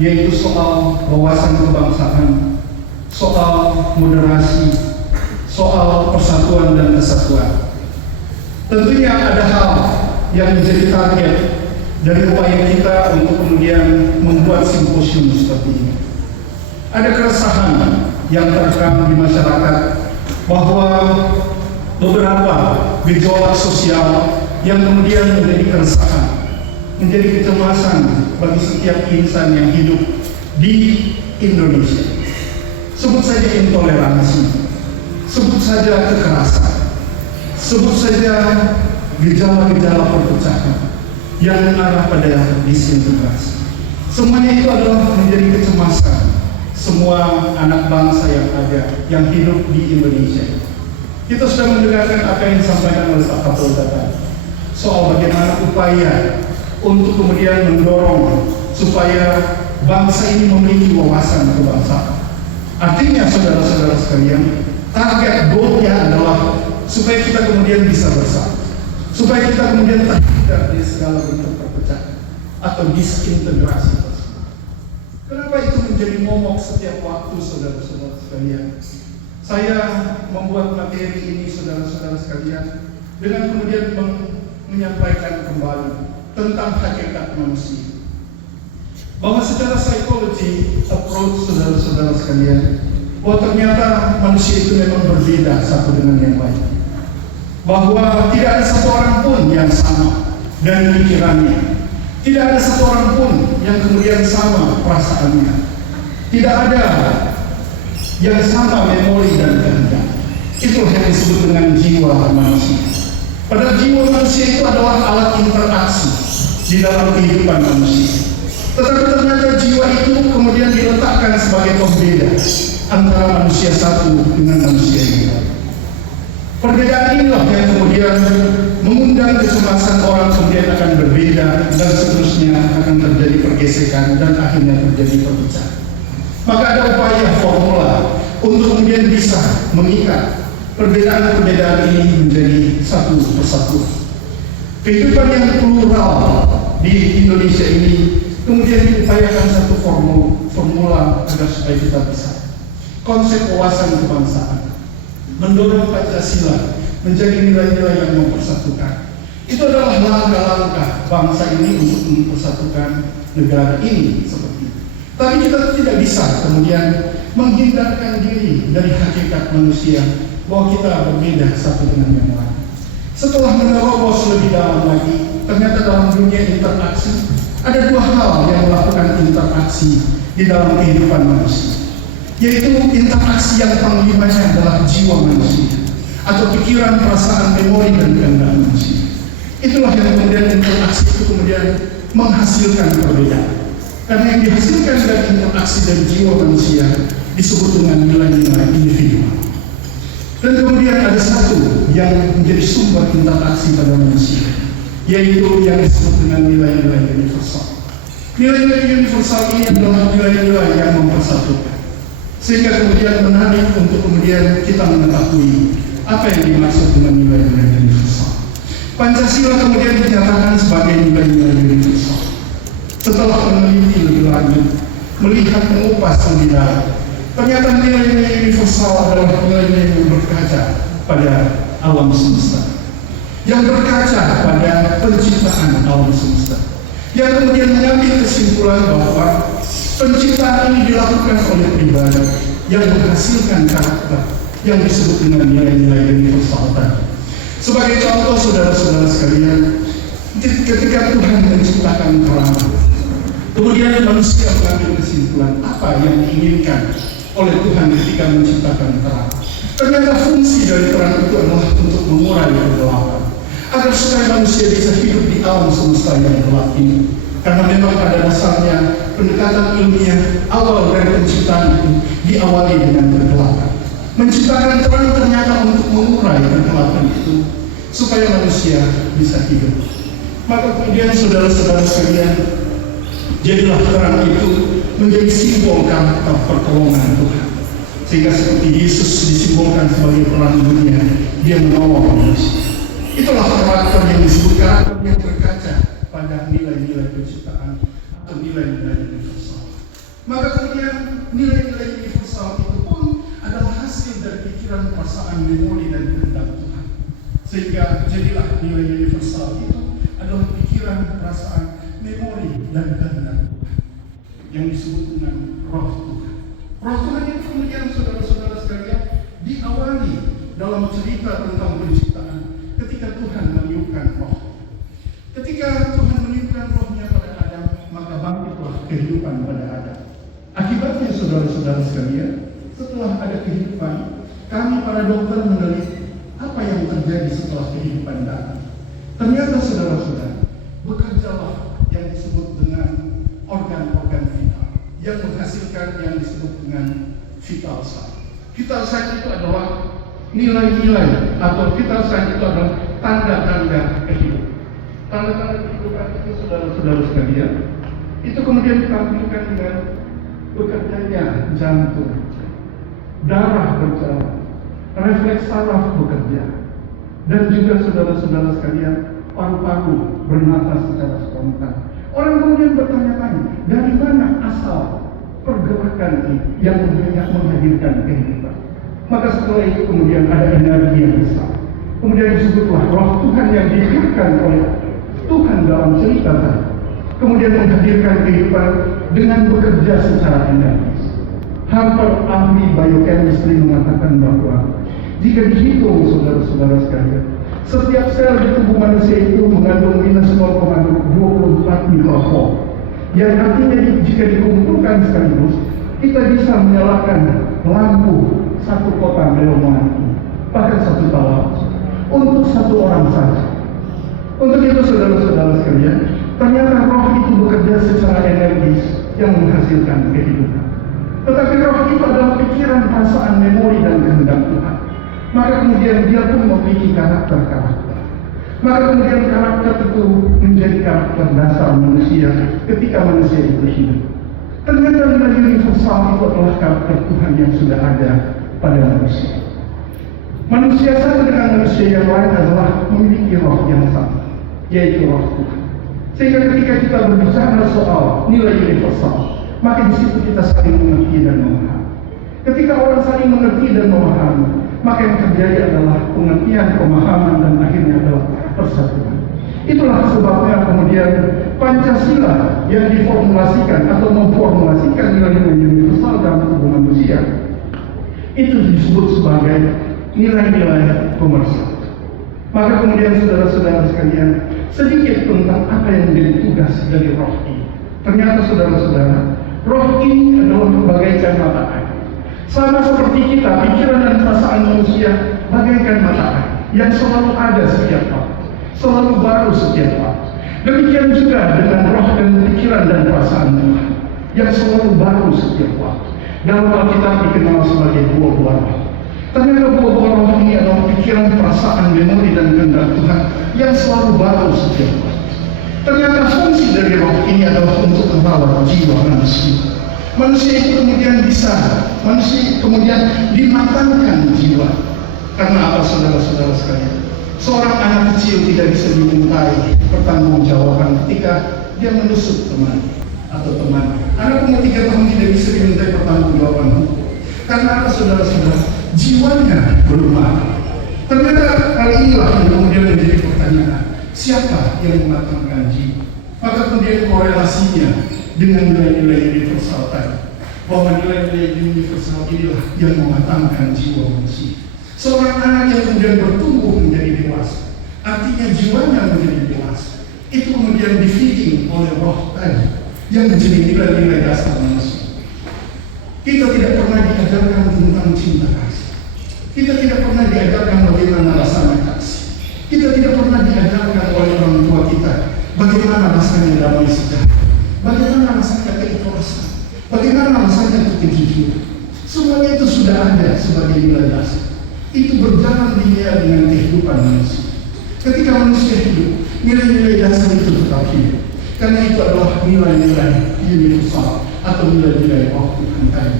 yaitu soal wawasan kebangsaan, soal moderasi, soal persatuan dan kesatuan. Tentunya ada hal yang menjadi target dari upaya kita untuk kemudian membuat simposium seperti ini. Ada keresahan yang terekam di masyarakat bahwa beberapa gejolak sosial yang kemudian menjadi keresahan, menjadi kecemasan bagi setiap insan yang hidup di Indonesia. Sebut saja intoleransi, sebut saja kekerasan, sebut saja gejala-gejala perpecahan yang mengarah pada disintegrasi. Semuanya itu adalah menjadi kecemasan semua anak bangsa yang ada, yang hidup di Indonesia. Kita sudah mendengarkan apa yang disampaikan oleh Pak Kapolda tadi soal bagaimana upaya untuk kemudian mendorong supaya bangsa ini memiliki wawasan kebangsaan. Artinya saudara-saudara sekalian, target goalnya adalah supaya kita kemudian bisa bersatu, supaya kita kemudian terhindar dari segala bentuk perpecahan atau disintegrasi tersebut. Kenapa itu menjadi momok setiap waktu, saudara-saudara sekalian? Saya membuat materi ini, saudara-saudara sekalian, dengan kemudian menyampaikan kembali tentang hakikat manusia. Bahwa secara psikologi, approach saudara-saudara sekalian, bahwa ternyata manusia itu memang berbeda satu dengan yang lain. Bahwa tidak ada satu orang pun yang sama dan pikirannya. Tidak ada satu orang pun yang kemudian sama perasaannya. Tidak ada yang sama memori dan kehendak. Itulah yang disebut dengan jiwa manusia. Padahal jiwa manusia itu adalah alat interaksi di dalam kehidupan manusia. Tetapi ternyata jiwa itu kemudian diletakkan sebagai pembeda antara manusia satu dengan manusia yang lain. Perbedaan inilah yang kemudian mengundang kecemasan orang, kemudian akan berbeda dan seterusnya akan terjadi pergesekan dan akhirnya terjadi perpecahan. Maka ada upaya formula untuk kemudian bisa mengikat perbedaan-perbedaan ini menjadi satu persatuan. Kehidupan yang plural di Indonesia ini kemudian diupayakan satu formula agar supaya kita bisa konsep wawasan kebangsaan, mendorong Pancasila menjadi nilai-nilai yang mempersatukan. Itu adalah langkah-langkah bangsa ini untuk mempersatukan negara ini seperti itu. Tapi kita tidak bisa kemudian menghindarkan diri dari hakikat manusia bahwa kita berbeda satu dengan yang lain. Setelah menerobos lebih dalam lagi, ternyata dalam dunia interaksi ada dua hal yang melakukan interaksi di dalam kehidupan manusia, yaitu interaksi yang panglimanya adalah jiwa manusia atau pikiran, perasaan, memori dan kehendak manusia. Itulah yang kemudian interaksi itu kemudian menghasilkan perbedaan. Karena yang dihasilkan dari interaksi dan jiwa manusia disebut dengan nilai-nilai individual. Dan kemudian ada satu yang menjadi sumber interaksi pada manusia, yaitu yang disebut dengan nilai-nilai universal. Nilai-nilai universal ini adalah nilai-nilai yang mempersatukan, sehingga kemudian menarik untuk kemudian kita mengetahui apa yang dimaksud dengan nilai-nilai universal. Pancasila kemudian dinyatakan sebagai nilai-nilai universal. Setelah meneliti lebih lanjut, melihat mengupas lebih dalam, ternyata nilai-nilai universal adalah nilai-nilai yang berkaca pada alam semesta, yang berkaca pada penciptaan alam semesta, yang kemudian mengambil kesimpulan bahwa penciptaan ini dilakukan oleh pribadi yang menghasilkan karakter yang disebut dengan nilai-nilai universal tadi. Sebagai contoh, saudara-saudara sekalian, ketika Tuhan menciptakan terang, kemudian manusia mengambil kesimpulan apa yang diinginkan oleh Tuhan ketika menciptakan terang. Ternyata fungsi dari terang itu adalah untuk mengurai kegelapan, agar supaya manusia bisa hidup di alam semesta yang gelap ini. Karena memang pada dasarnya pendekatan ilmiah awal dari penciptaan itu diawali dengan kegelapan. Menciptakan terang ternyata untuk mengurai kegelapan itu supaya manusia bisa hidup. Maka kemudian saudara-saudara sekalian, jadilah terang itu menjadi simbol karakter pertolongan Tuhan. Sehingga seperti Yesus disimbolkan sebagai terang dunia, dia menolong manusia. Itulah karakter yang disebut karakter yang berkaca pada nilai-nilai penciptaan atau nilai-nilai universal. Maka kemudian nilai-nilai universal itu pun adalah hasil dari pikiran, perasaan, memori, dan kehendak Tuhan. Sehingga jadilah nilai universal itu adalah pikiran, perasaan, memori, dan kehendak Tuhan yang disebut dengan roh Tuhan. Roh Tuhan itu kemudian saudara-saudara sekalian diawali dalam cerita tentang penciptaan ketika Tuhan meniupkan roh. Ketika Tuhan meniupkan rohnya pada Adam, maka bangkitlah kehidupan pada Adam. Akibatnya saudara-saudara sekalian, setelah ada kehidupan, kami para dokter meneliti apa yang terjadi setelah kehidupan datang. Ternyata saudara-saudara, bekerjalah yang disebut dengan organ-organ vital, yang menghasilkan yang disebut dengan vital sign. Vital sign itu adalah nilai-nilai atau vital sign itu adalah tanda-tanda kehidupan. Tanda-tanda kehidupan itu saudara-saudara sekalian, itu kemudian ditampilkan dengan bekerjanya jantung, darah berjalan, refleks saraf bekerja, dan juga saudara-saudara sekalian paru-paru bernafas secara spontan. Orang kemudian bertanya-tanya, dari mana asal pergerakan ini yang menghadirkan kehidupan? Maka setelah itu kemudian ada energi yang besar. Kemudian disebutlah roh Tuhan yang diberikan oleh Tuhan dalam cerita tadi. Kemudian menghadirkan kehidupan dengan bekerja secara energi. Harper, ahli biochemistry, mengatakan bahwa jika dihitung saudara-saudara sekalian, setiap sel di tubuh manusia itu mengandung minus 0,24 mikrovolt. Yang artinya jika dikumpulkan sekaligus, kita bisa menyalakan lampu satu kota Melomani, bahkan satu tahun, untuk satu orang saja. Untuk itu saudara-saudara sekalian, ternyata roh itu bekerja secara energis yang menghasilkan kehidupan. Tetapi roh itu adalah pikiran, perasaan, memori, dan kehendak Tuhan. Maka kemudian dia pun memiliki karakter-karakter. Maka kemudian karakter itu menjadi karakter dasar manusia ketika manusia itu hidup. Ternyata nilai universal itu adalah karakter Tuhan yang sudah ada pada manusia. Manusia satu dengan manusia yang lain adalah memiliki roh yang sama, yaitu roh Tuhan. Sehingga ketika kita berbicara soal nilai universal, maka di situ kita saling mengerti dan memahami. Ketika orang saling mengerti dan memahami, maka yang terjadi adalah pengertian, pemahaman, dan akhirnya adalah persatuan. Itulah sebabnya kemudian Pancasila yang diformulasikan atau memformulasikan nilai-nilai universal dalam tubuh manusia itu disebut sebagai nilai-nilai pemersatu. Maka kemudian saudara-saudara sekalian, sedikit tentang apa yang menjadi tugas dari roh ini. Ternyata saudara-saudara, roh ini adalah bagaikan mata air. Sama seperti kita, pikiran dan perasaan manusia bagaikan mata air yang selalu ada setiap waktu, selalu baru setiap waktu. Demikian juga dengan roh dan pikiran dan perasaan Tuhan yang selalu baru setiap waktu. Dalam Alkitab dikenal sebagai buah-buah roh. Ternyata buah-buah roh ini adalah pikiran, perasaan, memori, dan kehendak Tuhan yang selalu baru setiap waktu. Ternyata fungsi dari roh ini adalah untuk merawat jiwa manusia. Manusia itu kemudian dimatangkan jiwa. Karena apa saudara-saudara sekalian? Seorang anak kecil tidak bisa dimintai pertanggungjawaban ketika dia menusuk teman atau teman. Anak umur 3 tahun tidak bisa dimintai pertanggungjawaban hukum. Karena apa saudara-saudara? Jiwanya belum matang. Ternyata hal inilah yang kemudian menjadi pertanyaan. Siapa yang mematangkan jiwa? Maka kemudian korelasinya dengan nilai-nilai universal tadi, bahwa nilai-nilai universal inilah yang mematangkan jiwa manusia. Seorang anak yang kemudian bertumbuh menjadi dewasa, artinya jiwanya menjadi dewasa, itu kemudian di-feeding oleh roh tadi yang menjadi nilai-nilai dasar manusia. Kita tidak pernah diajarkan tentang cinta kasih. Kita tidak pernah diajarkan bagaimana rasanya kasih. Kita tidak pernah diajarkan oleh orang tua kita bagaimana rasanya damai sejahtera, bagaimana rasanya keikhlasan, bagaimana rasanya kejujuran. Semuanya itu sudah ada sebagai nilai dasar. Itu berjalan linear dengan kehidupan manusia. Ketika manusia hidup, nilai-nilai dasar itu tetap hidup. Karena itu adalah nilai-nilai universal atau nilai-nilai roh Tuhan tadi.